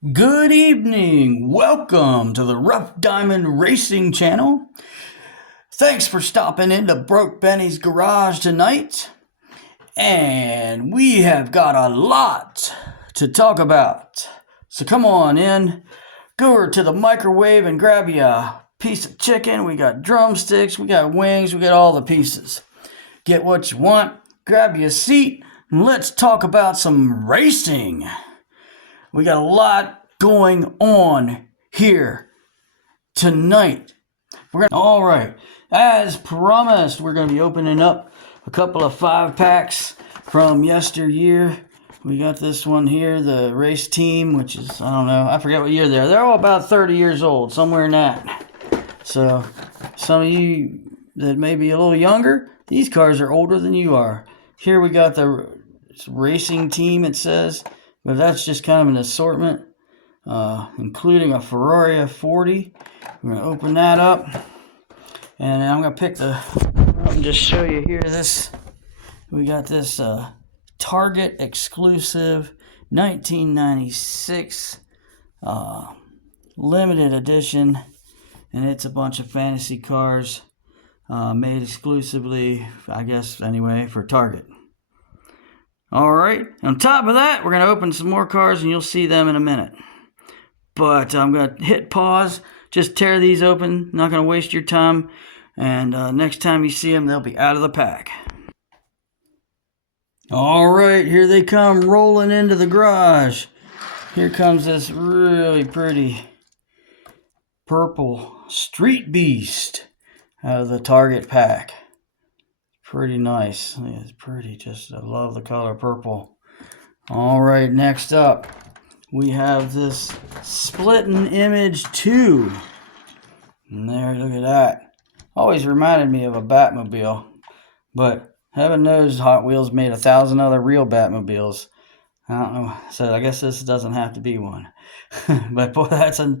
Good evening. Welcome to the Rough Diamond Racing channel. Thanks for stopping into Brokebenny's garage tonight. And we have got a lot to talk about. So come on in, go over to the microwave and grab you a piece of chicken. We got drumsticks, we got wings, we got all the pieces. Get what you want, grab you a seat, and let's talk about some racing. We got a lot going on here tonight. All right, as promised, we're gonna be opening up a couple of 5-packs from yesteryear. We got this one here, the race team, which is, I don't know, I forget what year they're all about 30 years old, somewhere in that. So some of you that may be a little younger, these cars are older than you are. Here we got the racing team, it says, but that's just kind of an assortment, including a Ferrari F40. I'm going to open that up, and I'm going to pick and just show you here this. We got this Target exclusive 1996 limited edition, and it's a bunch of fantasy cars made exclusively, I guess, anyway, for Target. All right, on top of that, we're going to open some more cars, and you'll see them in a minute. But I'm going to hit pause, just tear these open, not going to waste your time, and next time you see them, they'll be out of the pack. All right, here they come rolling into the garage. Here comes this really pretty purple Street Beast out of the Target pack. Pretty nice. It's pretty. Just, I love the color purple. All right, next up, we have this Splitting Image 2. And there, look at that. Always reminded me of a Batmobile. But heaven knows Hot Wheels made 1,000 other real Batmobiles. I don't know. So I guess this doesn't have to be one. But boy, that's a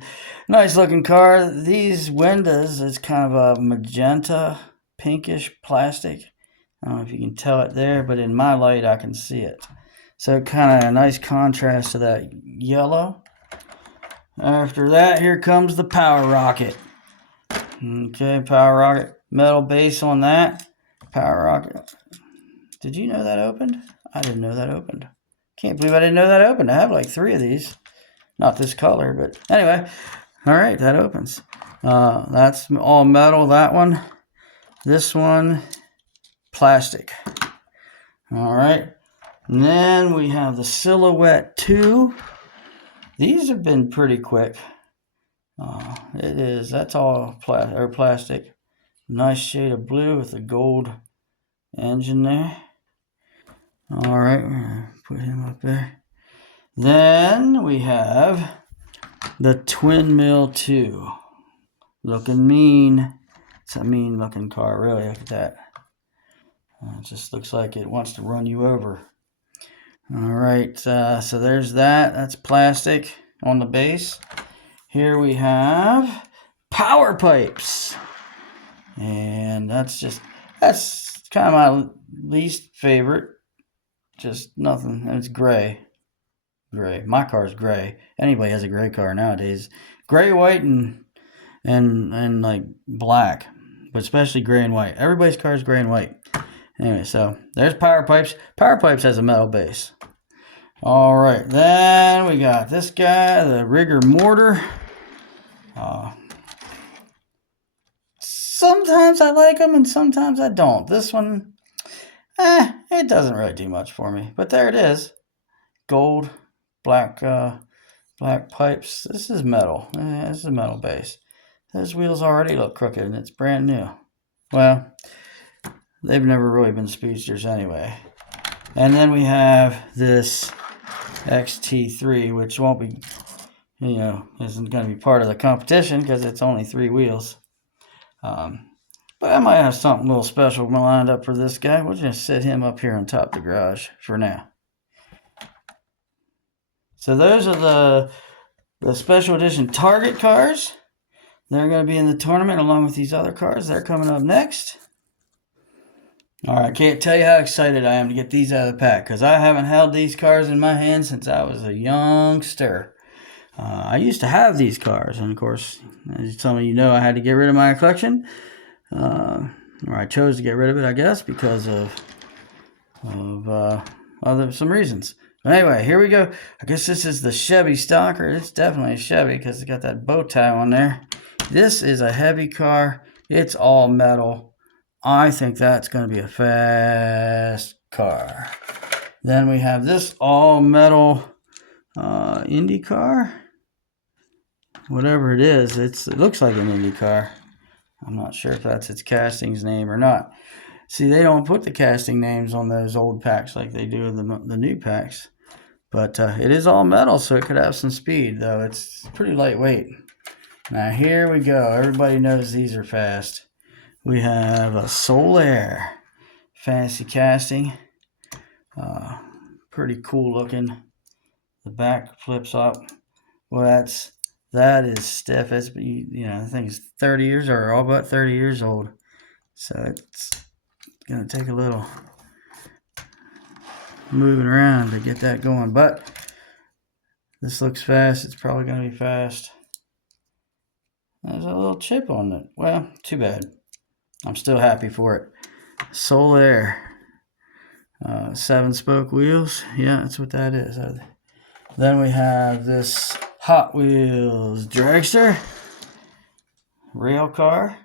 nice looking car. These windows is kind of a magenta, pinkish plastic. I don't know if you can tell it there, but in my light I can see it. So kind of a nice contrast to that yellow. After that, here comes the Power Rocket. Okay, Power Rocket. Metal base on that. Power Rocket. Did you know that opened? I didn't know that opened. Can't believe I didn't know that opened. I have like 3 of these. Not this color, but anyway. All right, that opens. That's all metal, that one. This one, plastic. All right. And then we have the Silhouette 2. These have been pretty quick. That's all plastic. Nice shade of blue with the gold engine there. All right, we're gonna put him up there. Then we have the Twin Mill 2. Looking mean. It's a mean looking car, really. Look at that. It just looks like it wants to run you over. All right, so there's that. That's plastic on the base. Here we have power pipes. And that's kind of my least favorite. Just nothing. And it's gray. Gray. My car's gray. Anybody has a gray car nowadays. Gray, white, and like black. But especially gray and white. Everybody's car is gray and white. Anyway, so there's Power Pipes. Power Pipes has a metal base. All right, then we got this guy, the Rigor Mortar. Sometimes I like them and sometimes I don't. This one, it doesn't really do much for me. But there it is. Gold, black pipes. This is metal. This is a metal base. Those wheels already look crooked and it's brand new. Well, they've never really been speedsters anyway. And then we have this XT3, which won't be, isn't going to be part of the competition because it's only 3 wheels. But I might have something a little special lined up for this guy. We'll just set him up here on top of the garage for now. So those are the special edition Target cars. They're going to be in the tournament along with these other cars. They're coming up next. All right, can't tell you how excited I am to get these out of the pack because I haven't held these cars in my hand since I was a youngster. I used to have these cars, and of course, as some of you know, I had to get rid of my collection. Or I chose to get rid of it, I guess, because of some reasons. But anyway, here we go. I guess this is the Chevy Stalker. It's definitely a Chevy because it's got that bow tie on there. This is a heavy car. It's all metal. I think that's going to be a fast car. Then we have this all metal Indy car. Whatever it is, it looks like an Indy car. I'm not sure if that's its casting's name or not. See, they don't put the casting names on those old packs like they do in the new packs. But it is all metal, so it could have some speed, though it's pretty lightweight. Now here we go. Everybody knows these are fast. We have a Soul Air fancy casting. Pretty cool looking. The back flips up. Well, that is stiff. It's, you know, the thing is 30 years or all but 30 years old. So it's gonna take a little moving around to get that going, but this looks fast. It's probably gonna be fast. There's a little chip on it. Well, too bad. I'm still happy for it. Soul Air. 7-spoke wheels. Yeah, that's what that is. Then we have this Hot Wheels dragster rail car.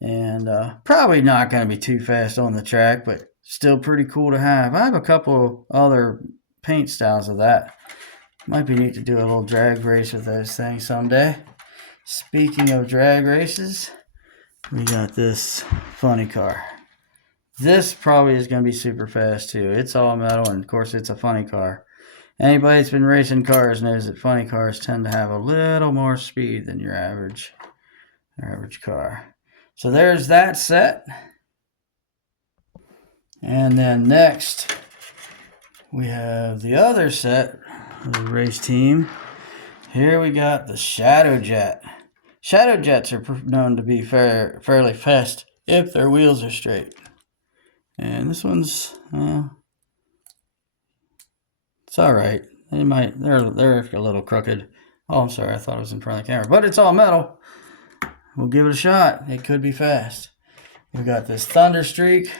And probably not going to be too fast on the track, but still pretty cool to have. I have a couple other paint styles of that. Might be neat to do a little drag race with those things someday. Speaking of drag races, we got this funny car. This probably is going to be super fast too. It's all metal, and of course it's a funny car. Anybody that's been racing cars knows that funny cars tend to have a little more speed than your average car. So there's that set. And then next, we have the other set of the race team. Here we got the Shadow Jet. Shadow Jets are known to be fairly fast if their wheels are straight. And this one's, it's all right. They're a little crooked. Oh, I'm sorry, I thought it was in front of the camera, but it's all metal. We'll give it a shot. It could be fast. We got this Thunder Streak,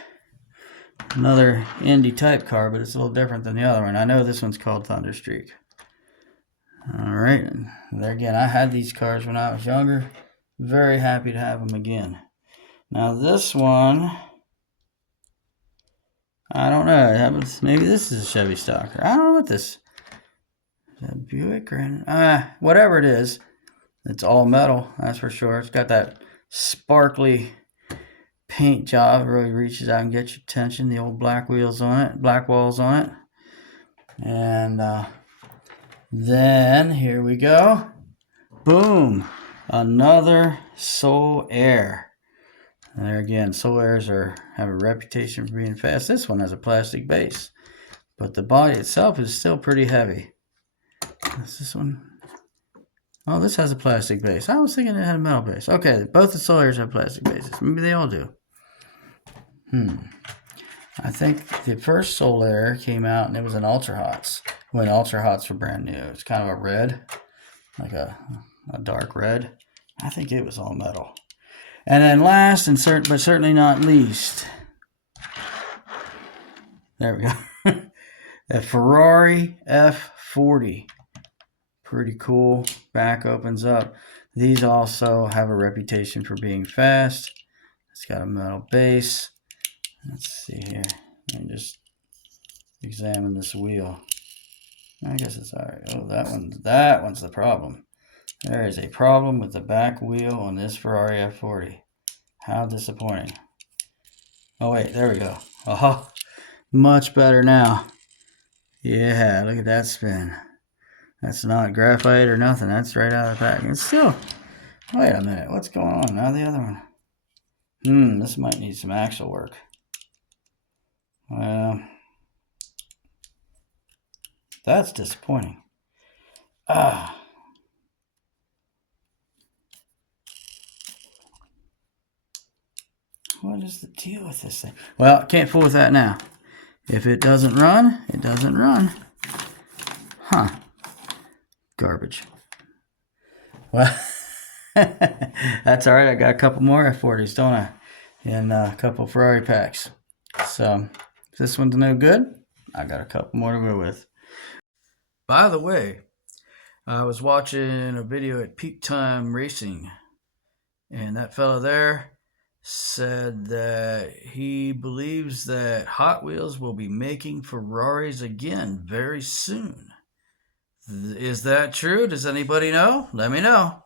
another Indy type car, but it's a little different than the other one. I know this one's called Thunder Streak. All right, and there again, I had these cars when I was younger. Very happy to have them again. Now this one, I don't know. Maybe this is a Chevy Stalker. I don't know what this is. A Buick or whatever it is. It's all metal, that's for sure. It's got that sparkly paint job. It really reaches out and gets your attention. The old black wheels on it, black walls on it. And then here we go. Boom. Another Soul Air. And there again, Soul Airs have a reputation for being fast. This one has a plastic base, but the body itself is still pretty heavy. What's this one? Oh, this has a plastic base. I was thinking it had a metal base. Okay, both the Soul Airs have plastic bases. Maybe they all do. I think the first Soul Air came out and it was an Ultra Hots. When Ultra Hots were brand new. It's kind of a red, like a dark red. I think it was all metal. And then last, but certainly not least, there we go. A Ferrari F40. Pretty cool. Back opens up. These also have a reputation for being fast. It's got a metal base. Let's see here. Let me just examine this wheel. I guess it's all right. Oh, that one's the problem. There is a problem with the back wheel on this Ferrari F40. How disappointing. Oh wait, there we go. Oh, much better now. Yeah, look at that spin. That's not graphite or nothing. That's right out of the pack. It's still, wait a minute. What's going on? Now the other one. This might need some axle work. Well, that's disappointing. What is the deal with this thing? Well, can't fool with that now. If it doesn't run, it doesn't run. Huh. Garbage. Well, that's all right. I got a couple more F40s, don't I? And a couple Ferrari packs. So if this one's no good, I got a couple more to go with. By the way, I was watching a video at Peak Time Racing, and that fella there said that he believes that Hot Wheels will be making Ferraris again very soon. Is that true? Does anybody know? Let me know.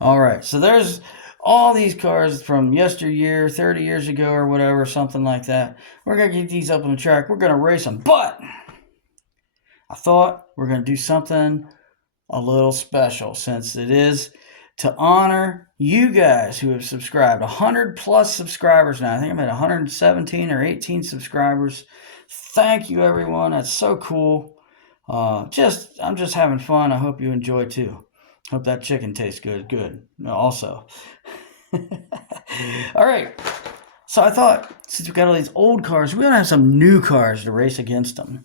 All right, so there's all these cars from yesteryear, 30 years ago or whatever, something like that. We're going to get these up on the track. We're going to race them. But I thought we're going to do something a little special, since it is to honor you guys who have subscribed. 100 plus subscribers now. I think I'm at 117 or 18 subscribers. Thank you, everyone. That's so cool. I'm just having fun. I hope you enjoy too. Hope that chicken tastes good. Good. Also. All right. So I thought, since we got all these old cars, we ought to have some new cars to race against them.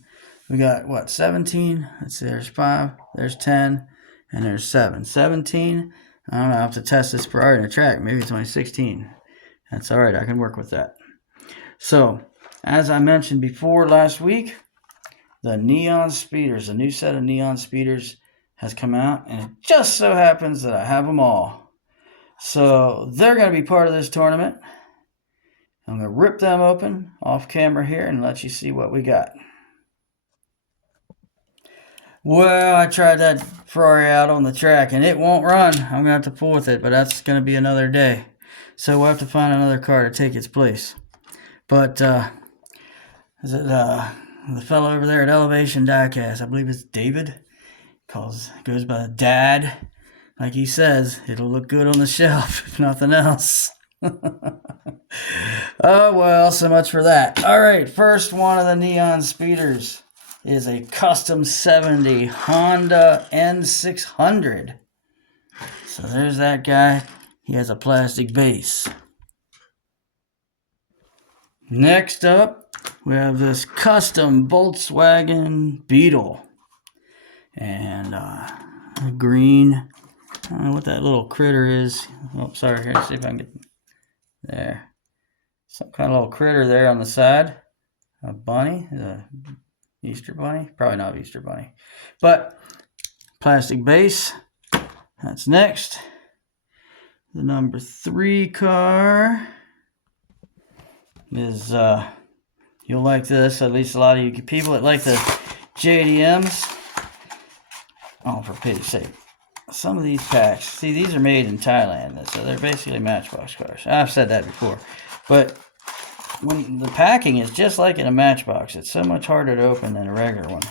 We got, what, 17? Let's see, there's 5, there's 10, and there's 7. 17, I don't know, I have to test this Ferrari in the track. Maybe it's only 16. That's all right, I can work with that. So, as I mentioned before last week, the Neon Speeders, a new set of Neon Speeders has come out, and it just so happens that I have them all. So, they're going to be part of this tournament. I'm going to rip them open off camera here and let you see what we got. Well, I tried that Ferrari out on the track and it won't run. I'm going to have to pull with it, but that's going to be another day. So we'll have to find another car to take its place. But, is it the fellow over there at Elevation Diecast? I believe it's David. Goes by Dad. Like he says, it'll look good on the shelf, if nothing else. Oh, well, so much for that. All right, first one of the Neon Speeders is a custom 70 Honda N600. So there's that guy. He has a plastic base. Next up, we have this custom Volkswagen Beetle. And green. I don't know what that little critter is. Oh, sorry. Here, see if I can get there. Some kind of little critter there on the side. A bunny. Easter bunny? Probably not Easter bunny. But plastic base. That's next. The number 3 car is, you'll like this. At least a lot of you people that like the JDMs. Oh, for pity's sake. Some of these packs, see, these are made in Thailand, so they're basically Matchbox cars. I've said that before. But when the packing is just like in a Matchbox, it's so much harder to open than a regular one.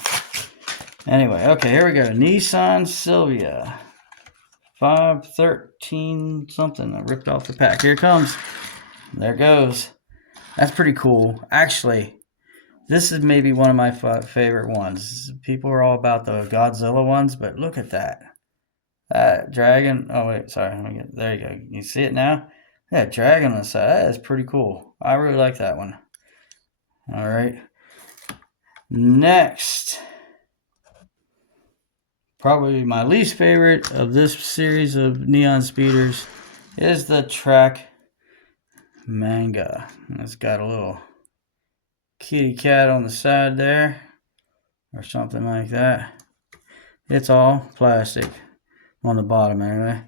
Anyway, okay, here we go. Nissan Silvia. 513 something. I ripped off the pack. Here it comes. There it goes. That's pretty cool. Actually, this is maybe one of my favorite ones. People are all about the Godzilla ones, but look at that. That dragon. Oh, wait, sorry. There you go. You see it now? Yeah, dragon on the side. That is pretty cool. I really like that one. All right. Next. Probably my least favorite of this series of Neon Speeders is the Track Manga. It's got a little kitty cat on the side there, or something like that. It's all plastic on the bottom anyway.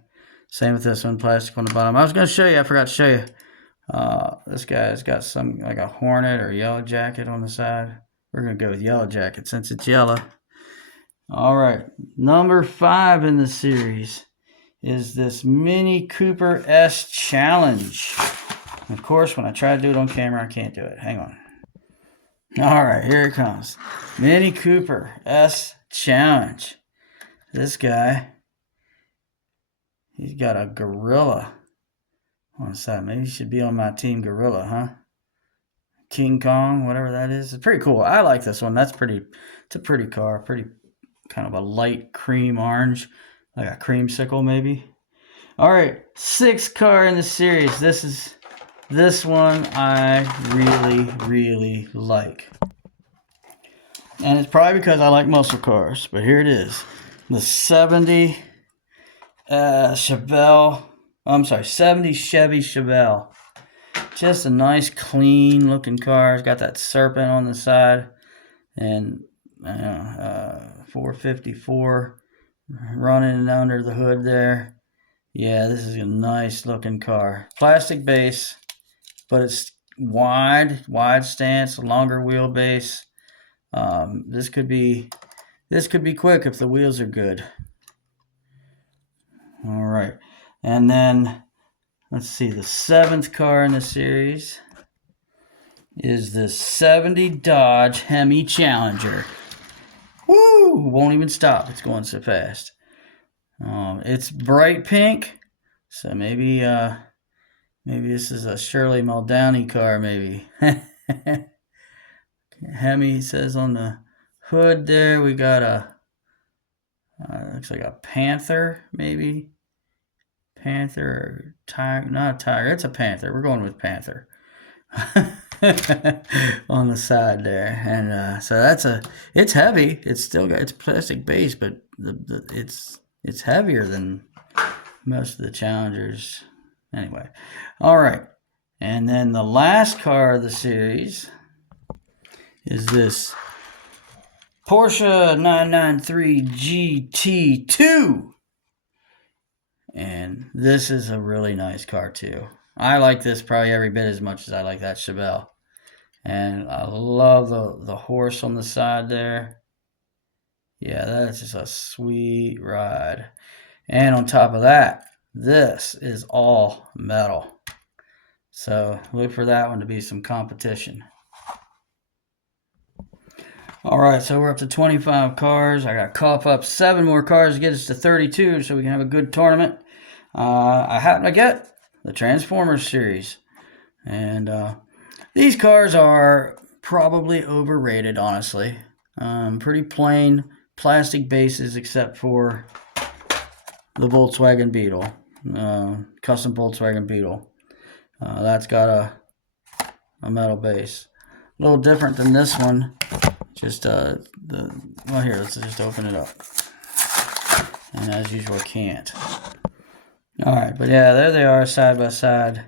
Same with this one, plastic on the bottom. I was going to show you, I forgot to show you. This guy's got some, like a Hornet or Yellow Jacket on the side. We're going to go with Yellow Jacket since it's yellow. All right, number 5 in the series is this Mini Cooper S Challenge. Of course, when I try to do it on camera, I can't do it. Hang on. All right, here it comes. Mini Cooper S Challenge. This guy, he's got a gorilla on the side. Maybe he should be on my team gorilla, huh? King Kong, whatever that is. It's pretty cool. I like this one. It's a pretty car. Pretty kind of a light cream orange, like a creamsicle maybe. All right, 6th car in the series. This one I really like. And it's probably because I like muscle cars, but here it is. The 70 Chevelle. I'm sorry, 70 Chevy Chevelle. Just a nice, clean looking car. It's got that serpent on the side, and 454 running under the hood there. Yeah, this is a nice looking car. Plastic base, but it's wide stance, longer wheelbase. This could be quick if the wheels are good. All right, and then let's see, the 7th car in the series is the 70 Dodge Hemi Challenger. Woo! Won't even stop. It's going so fast. It's bright pink, so maybe this is a Shirley Muldowney car. Maybe Hemi says on the hood there. We got a looks like a panther, maybe panther or tiger. Not a tiger. It's a panther. We're going with panther. On the side there, and so it's heavy. It's still got its plastic base, but it's heavier than most of the Challengers. Anyway, all right, and then the last car of the series is this Porsche 993 GT2, and this is a really nice car too. I like this probably every bit as much as I like that Chevelle. And I love the horse on the side there. Yeah, that's just a sweet ride. And on top of that, this is all metal. So look for that one to be some competition. All right, so we're up to 25 cars. I got to cough up 7 more cars to get us to 32 so we can have a good tournament. I happen to get the Transformers series. And these cars are probably overrated, honestly. Pretty plain plastic bases except for the Volkswagen Beetle, custom Volkswagen Beetle. That's got a metal base. A little different than this one. Just well, here, let's just open it up. And as usual, can't. All right, but yeah, there they are side by side.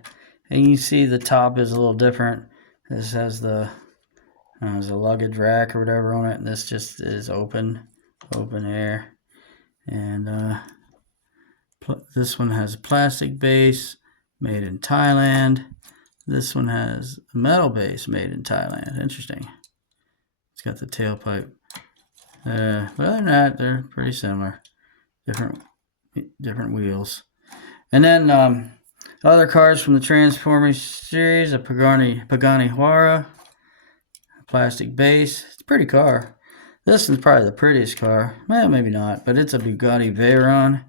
And you can see the top is a little different. This has there's a luggage rack or whatever on it, and this just is open air. And this one has a plastic base made in Thailand. This one has a metal base made in Thailand. Interesting. It's got the tailpipe. But other than that, they're pretty similar. Different wheels. And then other cars from the Transformers series, a Pagani Huayra, plastic base. It's a pretty car. This is probably the prettiest car. Well, maybe not, but it's a Bugatti Veyron.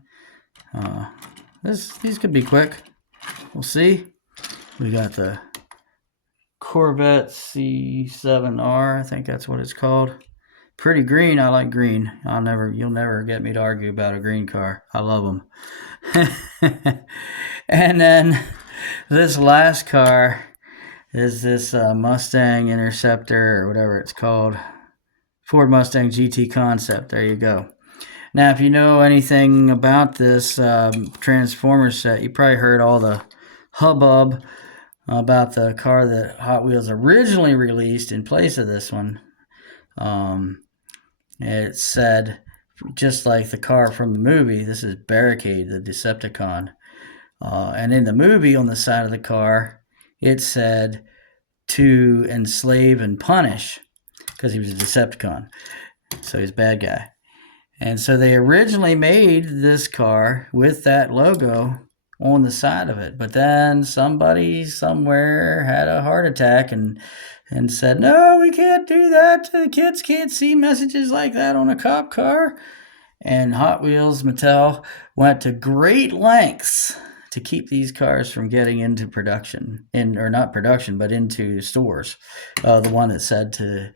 These could be quick. We'll see. We got the Corvette C7R. I think that's what it's called. Pretty green. I like green. You'll never get me to argue about a green car. I love them. And then this last car is this Mustang Interceptor or whatever it's called. Ford Mustang GT Concept. There you go. Now, if you know anything about this Transformers set, you probably heard all the hubbub about the car that Hot Wheels originally released in place of this one. It said, just like the car from the movie, this is Barricade, the Decepticon. And in the movie, on the side of the car, it said to enslave and punish, because he was a Decepticon. So he's a bad guy. And so they originally made this car with that logo on the side of it. But then somebody somewhere had a heart attack and said, no, we can't do that. The kids can't see messages like that on a cop car. And Hot Wheels, Mattel, went to great lengths to keep these cars from getting into production, or not production, but into stores. The one that said to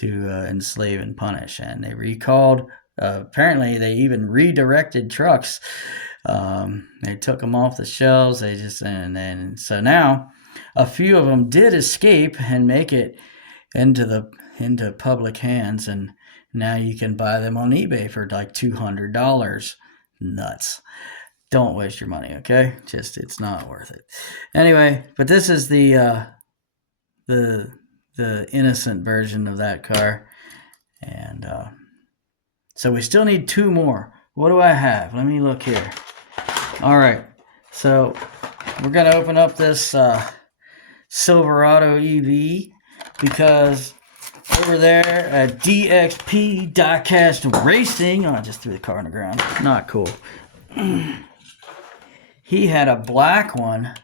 enslave and punish. And they recalled, apparently they even redirected trucks. They took them off the shelves. And so now a few of them did escape and make it into public hands, and now you can buy them on eBay for like $200. Nuts. don't waste your money, okay? Just, it's not worth it. Anyway, but this is the innocent version of that car. And so we still need 2 more. What do I have? Let me look here. All right, so we're gonna open up this Silverado EV because over there at DXP Diecast Racing, oh, I just threw the car on the ground. Not cool. He had a black one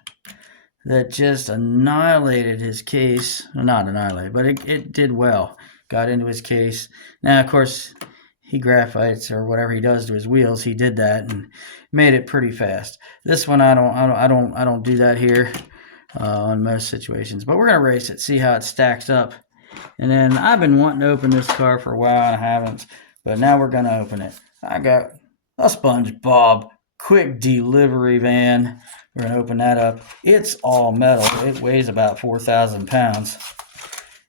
that just annihilated his case. Well, not annihilated, but it did well. Got into his case. Now, of course, he graphites or whatever he does to his wheels. He did that and made it pretty fast. This one, I don't do that here on most situations. But we're gonna race it, see how it stacks up. And then I've been wanting to open this car for a while and I haven't. But now we're gonna open it. I got a SpongeBob quick delivery van. We're gonna open that up. It's all metal. It weighs about 4,000 pounds.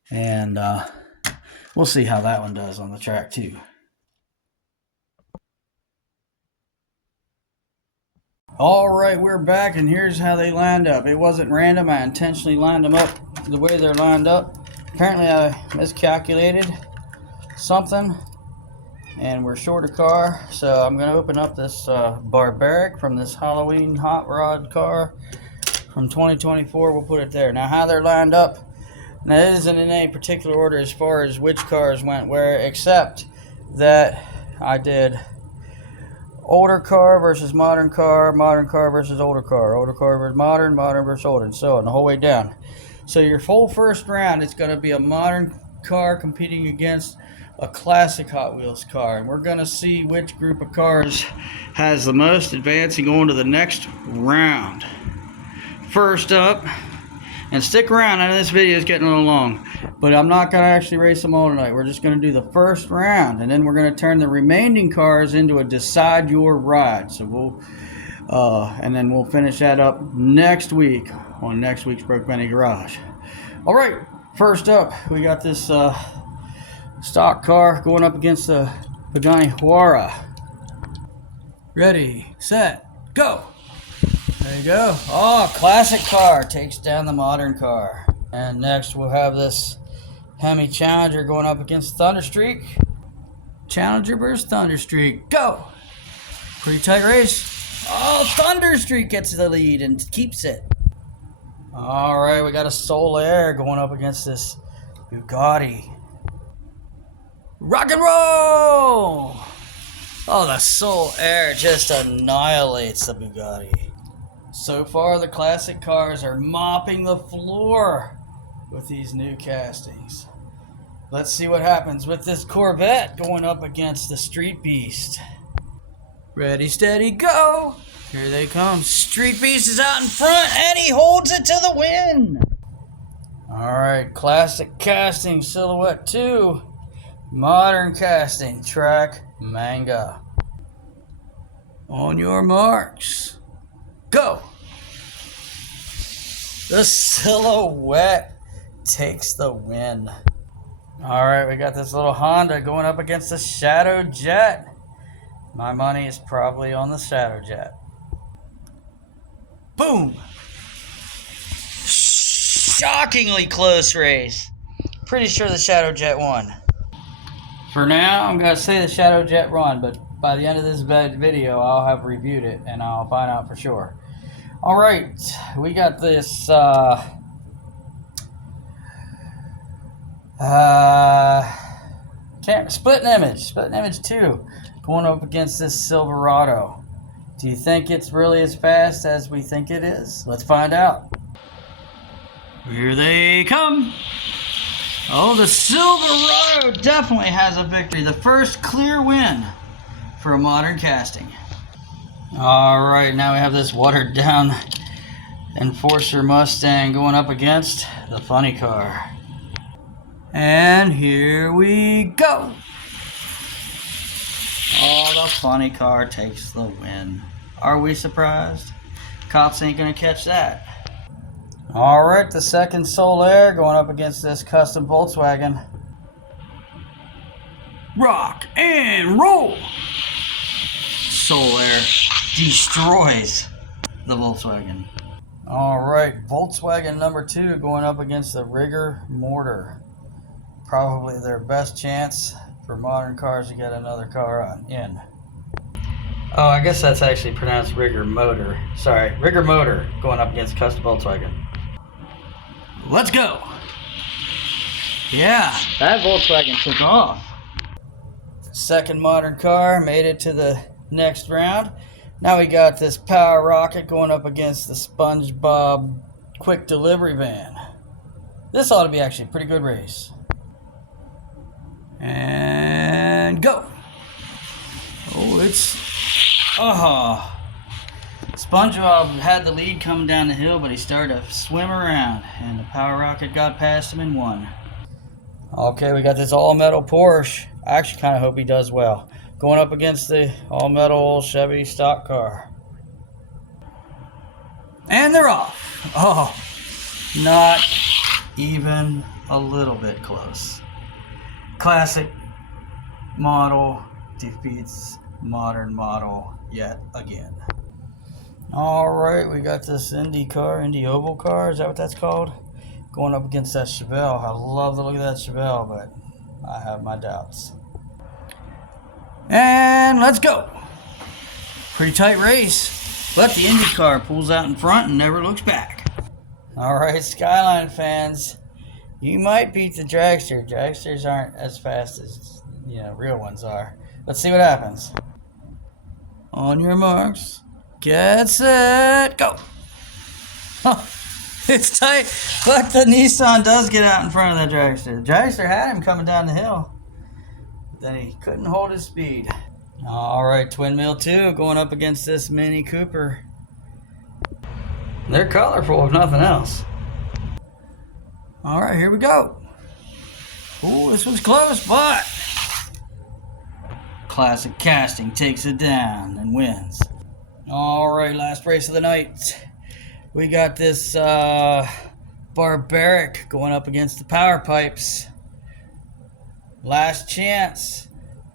And we'll see how that one does on the track too. All right, we're back, and here's how they lined up. It wasn't random. I intentionally lined them up the way they're lined up. Apparently, I miscalculated something, and we're short a car. So I'm going to open up this Barbaric from this Halloween hot rod car from 2024. We'll put it there. Now, how they're lined up. Now, it isn't in any particular order as far as which cars went where, except that I did older car versus modern car versus older car versus modern versus old, and so on, the whole way down. So your full first round, it's going to be a modern car competing against a classic Hot Wheels car. And we're going to see which group of cars has the most advancing on to the next round. First up, and stick around, I know this video is getting a little long, but I'm not going to actually race them all tonight. We're just going to do the first round, and then we're going to turn the remaining cars into a decide your ride. So we'll, and then we'll finish that up next week on next week's Brokebenny Garage. All right, first up, we got this stock car going up against the Pagani Huayra. Ready, set, go. There you go. Oh, classic car takes down the modern car. And next we'll have this Hemi Challenger going up against Thunderstreak. Challenger versus Thunderstreak. Go! Pretty tight race. Oh, Thunderstreak gets the lead and keeps it. All right, we got a Soul Air going up against this Bugatti. Rock and roll! Oh, the Soul Air just annihilates the Bugatti. So far, the classic cars are mopping the floor with these new castings. Let's see what happens with this Corvette going up against the Street Beast. Ready, steady, go! Here they come. Street Beast is out in front, and he holds it to the win. All right, classic casting, Silhouette 2. Modern casting, Track Manga. On your marks. Go! The Silhouette takes the win. All right, we got this little Honda going up against the Shadow Jet. My money is probably on the Shadow Jet. Boom! Shockingly close race. Pretty sure the Shadow Jet won. For now, I'm going to say the Shadow Jet won, but by the end of this video, I'll have reviewed it and I'll find out for sure. All right, we got this Split Image 2 going up against this Silverado. Do you think it's really as fast as we think it is? Let's find out. Here they come. Oh, the Silverado definitely has a victory. The first clear win for a modern casting. All right, now we have this watered down Enforcer Mustang going up against the funny car. And here we go. Oh, the funny car takes the win. Are we surprised? Cops ain't gonna catch that. All right, the second Soul Air going up against this custom Volkswagen. Rock and roll. Soul Air destroys the Volkswagen. Alright, Volkswagen number 2 going up against the Rigger Mortar. Probably their best chance for modern cars to get another car in. Oh, I guess that's actually pronounced Rigger Motor. Sorry, Rigger Motor going up against Custom Volkswagen. Let's go! Yeah, that Volkswagen took off. Second modern car made it to the next round. Now we got this Power Rocket going up against the SpongeBob Quick Delivery Van. This ought to be actually a pretty good race. And go! Oh, it's... SpongeBob had the lead coming down the hill, but he started to swim around, and the Power Rocket got past him and won. Okay, we got this all-metal Porsche. I actually kind of hope he does well. Going up against the all-metal Chevy stock car. And they're off. Oh, not even a little bit close. Classic model defeats modern model yet again. Alright, we got this Indy Oval car, is that what that's called? Going up against that Chevelle. I love the look of that Chevelle, but I have my doubts. And let's go. Pretty tight race, but the Indy car pulls out in front and never looks back. Alright, Skyline fans, you might beat the dragster. Dragsters aren't as fast as, real ones are. Let's see what happens. On your marks, get set, go. It's tight, but the Nissan does get out in front of that dragster. The dragster had him coming down the hill. Then he couldn't hold his speed. Alright, Twin Mill 2 going up against this Mini Cooper. They're colorful if nothing else. Alright, here we go. Ooh, this was close, but Classic Casting takes it down and wins. Alright, last race of the night. We got this Barbaric going up against the Power Pipes. Last chance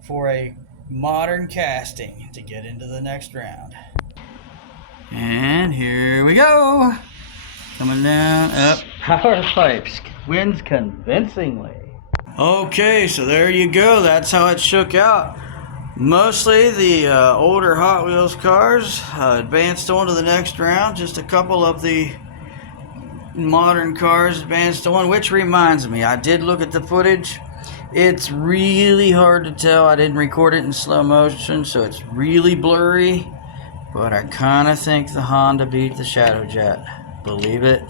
for a modern casting to get into the next round. And here we go. Coming down, up. Power Pipes wins convincingly. Okay, so there you go. That's how it shook out. Mostly the older Hot Wheels cars advanced on to the next round. Just a couple of the modern cars advanced on, which reminds me, I did look at the footage. It's really hard to tell. I didn't record it in slow motion, so it's really blurry. But I kind of think the Honda beat the Shadow Jet. Believe it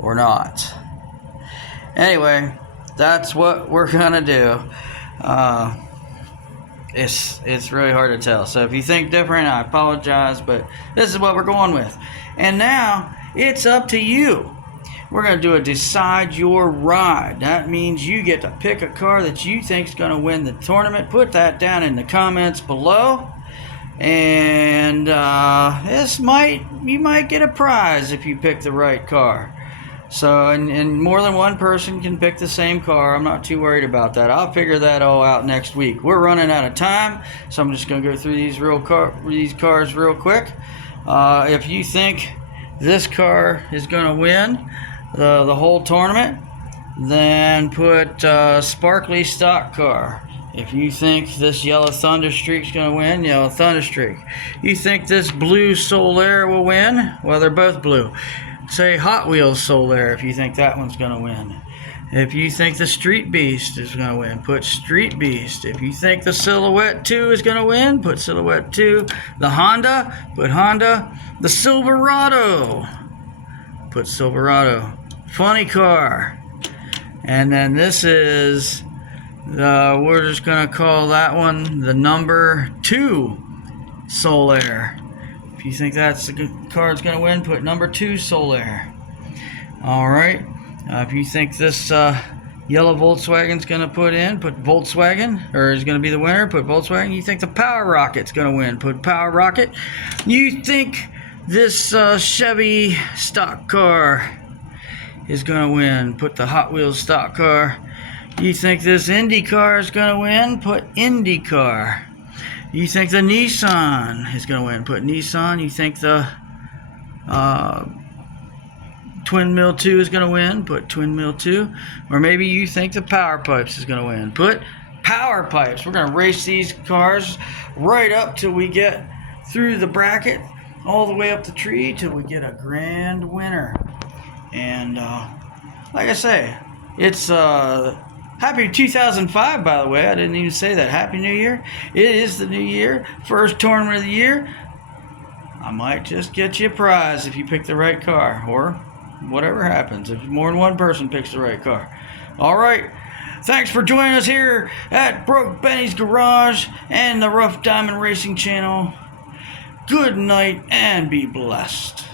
or not. Anyway, that's what we're gonna do. It's really hard to tell. So if you think different, I apologize, but this is what we're going with. And now it's up to you. We're going to do a decide your ride. That means you get to pick a car that you think is going to win the tournament. Put that down in the comments below. And you might get a prize if you pick the right car. So, and more than one person can pick the same car. I'm not too worried about that. I'll figure that all out next week. We're running out of time, so I'm just going to go through these cars real quick. If you think this car is going to win the whole tournament, then put sparkly stock car. If you think this yellow Thunder Streak's going to win, yellow Thunder Streak. You think this blue Soul Air will win? Well, they're both blue. Say Hot Wheels Soul Air if you think that one's going to win. If you think the Street Beast is going to win, put Street Beast. If you think the Silhouette 2 is going to win, put Silhouette 2. The Honda, put Honda. The Silverado, put Silverado. Funny car. And then this is, we're just going to call that one the number 2 Soul Air. If you think that's the card's going to win, put number 2 Soul Air. Alright. If you think this yellow Volkswagen's going to put Volkswagen, or is going to be the winner, put Volkswagen. You think the Power Rocket's going to win, put Power Rocket. You think this Chevy stock car is going to win, put the Hot Wheels stock car. You think this Indy car is going to win, put Indy car. You think the Nissan is going to win? Put Nissan. You think the Twin Mill 2 is going to win? Put Twin Mill 2. Or maybe you think the Power Pipes is going to win. Put Power Pipes. We're going to race these cars right up till we get through the bracket, all the way up the tree till we get a grand winner. And like I say, it's happy 2005, by the way. I didn't even say that. Happy New Year. It is the new year. First tournament of the year. I might just get you a prize if you pick the right car, or whatever happens if more than one person picks the right car. All right. Thanks for joining us here at Brokebenny's Garage and the Rough Diamond Racing Channel. Good night and be blessed.